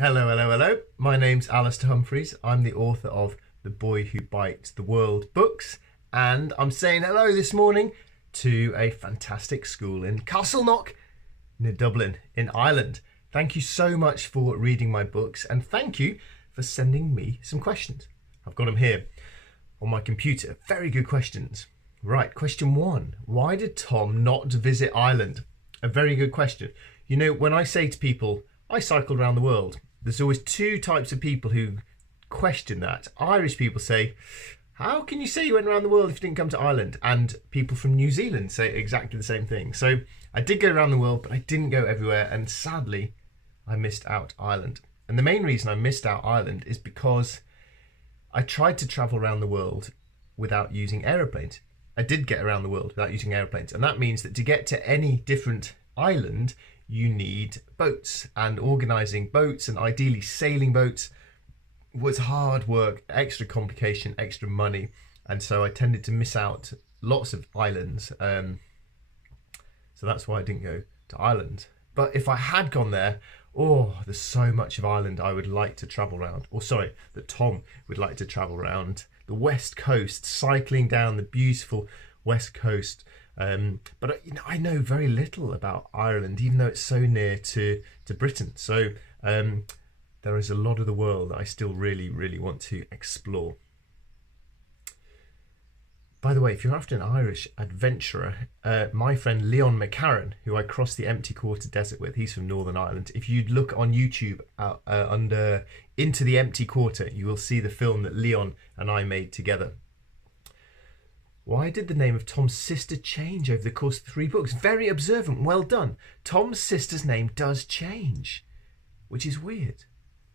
Hello, hello, hello. My name's Alistair Humphreys. I'm the author of The Boy Who Biked the World books, and I'm saying hello this morning to a fantastic school in Castleknock near Dublin in Ireland. Thank you so much for reading my books, and thank you for sending me some questions. I've got them here on my computer. Very good questions. Right, question one. Why did Tom not visit Ireland? A very good question. You know, when I say to people, I cycled around the world, there's always two types of people who question that. Irish people say, how can you say you went around the world if you didn't come to Ireland? And people from New Zealand say exactly the same thing. So I did go around the world, but I didn't go everywhere. And sadly, I missed out Ireland. And the main reason I missed out Ireland is because I tried to travel around the world without using aeroplanes. I did get around the world without using aeroplanes. And that means that to get to any different island, you need boats, and organising boats and ideally sailing boats was hard work, extra complication, extra money, and so I tended to miss out lots of islands. So that's why I didn't go to Ireland. But if I had gone there, there's so much of Ireland I would like to travel around. Or sorry, that Tom would like to travel around. The West Coast, cycling down the beautiful West Coast. But I know very little about Ireland, even though it's so near to Britain. So there is a lot of the world that I still really, really want to explore. By the way, if you're after an Irish adventurer, my friend Leon McCarran, who I crossed the Empty Quarter Desert with, he's from Northern Ireland. If you look on YouTube under Into the Empty Quarter, you will see the film that Leon and I made together. Why did the name of Tom's sister change over the course of 3 books? Very observant, well done. Tom's sister's name does change, which is weird.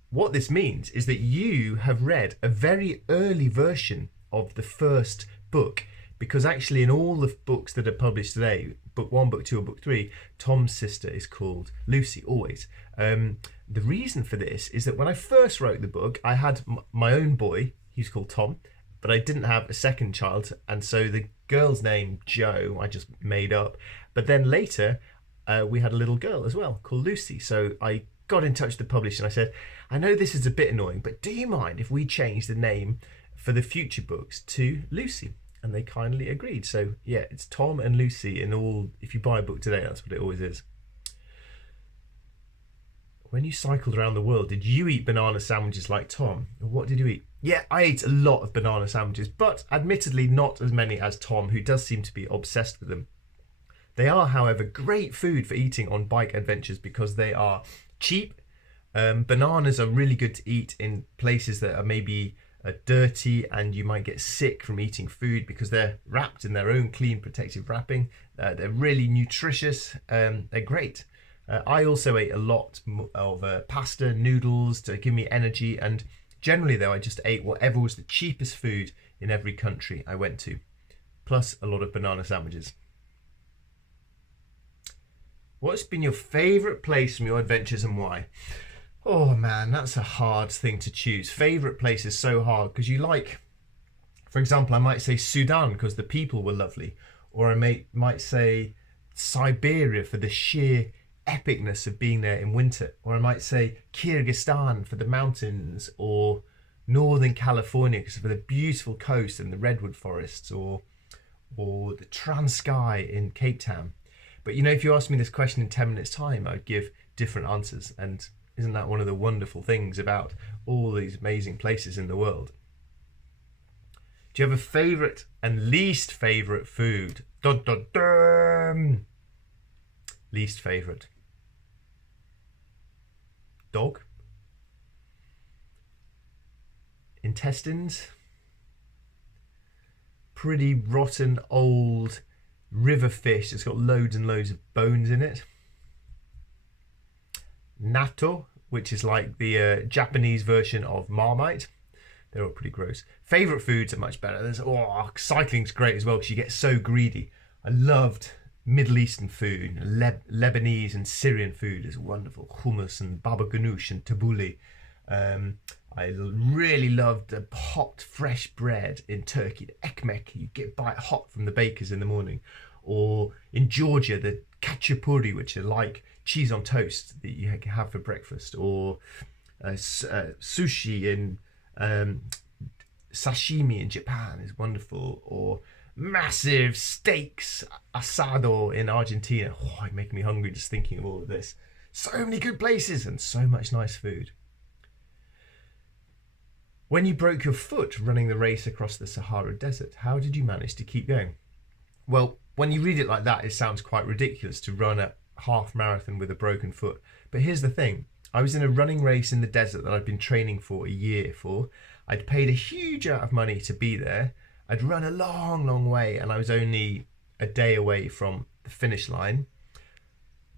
What this means is that you have read a very early version of the first book, because actually in all the books that are published today, book 1, book 2 or book 3, Tom's sister is called Lucy, always. The reason for this is that when I first wrote the book, I had my own boy, he's called Tom, but I didn't have a second child, and so the girl's name, Jo, I just made up. But then later, we had a little girl as well, called Lucy. So I got in touch with the publisher and I said, I know this is a bit annoying, but do you mind if we change the name for the future books to Lucy? And they kindly agreed. So yeah, it's Tom and Lucy in all. If you buy a book today, that's what it always is. When you cycled around the world, did you eat banana sandwiches like Tom? Or what did you eat? Yeah, I ate a lot of banana sandwiches, but admittedly not as many as Tom, who does seem to be obsessed with them. They are, however, great food for eating on bike adventures because they are cheap. Bananas are really good to eat in places that are maybe dirty, and you might get sick from eating food because they're wrapped in their own clean protective wrapping. They're really nutritious. They're great. I also ate a lot of pasta, noodles to give me energy, and generally though I just ate whatever was the cheapest food in every country I went to, plus a lot of banana sandwiches. What's been your favourite place from your adventures and why? Oh man, that's a hard thing to choose. Favourite place is so hard because you like, for example, I might say Sudan because the people were lovely, or I might say Siberia for the sheer epicness of being there in winter, or I might say Kyrgyzstan for the mountains, or Northern California because for the beautiful coast and the redwood forests, or the Transkei in Cape Town. But you know, if you asked me this question in 10 minutes time, I'd give different answers. And isn't that one of the wonderful things about all these amazing places in the world? Do you have a favourite and least favourite food? Dun, dun, dun. Least favourite. Dog. Intestines. Pretty rotten old river fish that's got loads and loads of bones in it. Natto, which is like the Japanese version of Marmite. They're all pretty gross. Favourite foods are much better. Cycling's great as well because you get so greedy. I loved Middle Eastern food. Lebanese and Syrian food is wonderful. Hummus and baba ganoush and tabbouleh. I really loved the hot, fresh bread in Turkey, the ekmek. You get bite hot from the bakers in the morning. Or in Georgia, the khachapuri, which are like cheese on toast that you have for breakfast. Or sushi in sashimi in Japan is wonderful, or massive steaks asado in Argentina. Oh, you're making me hungry just thinking of all of this. So many good places and so much nice food. When you broke your foot running the race across the Sahara Desert, how did you manage to keep going? Well, when you read it like that, it sounds quite ridiculous to run a half marathon with a broken foot. But here's the thing. I was in a running race in the desert that I'd been training for a year for. I'd paid a huge amount of money to be there. I'd run a long, long way, and I was only a day away from the finish line.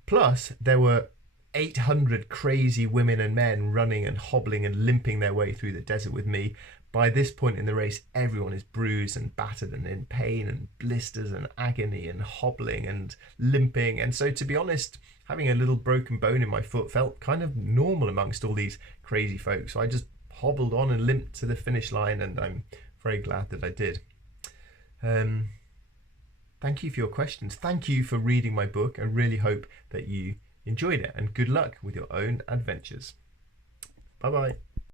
Plus, there were 800 crazy women and men running and hobbling and limping their way through the desert with me. By this point in the race, everyone is bruised and battered and in pain and blisters and agony and hobbling and limping. And so, to be honest, having a little broken bone in my foot felt kind of normal amongst all these crazy folks. So I just hobbled on and limped to the finish line, and I'm very glad that I did. Thank you for your questions. Thank you for reading my book. I really hope that you enjoyed it, and good luck with your own adventures. Bye bye.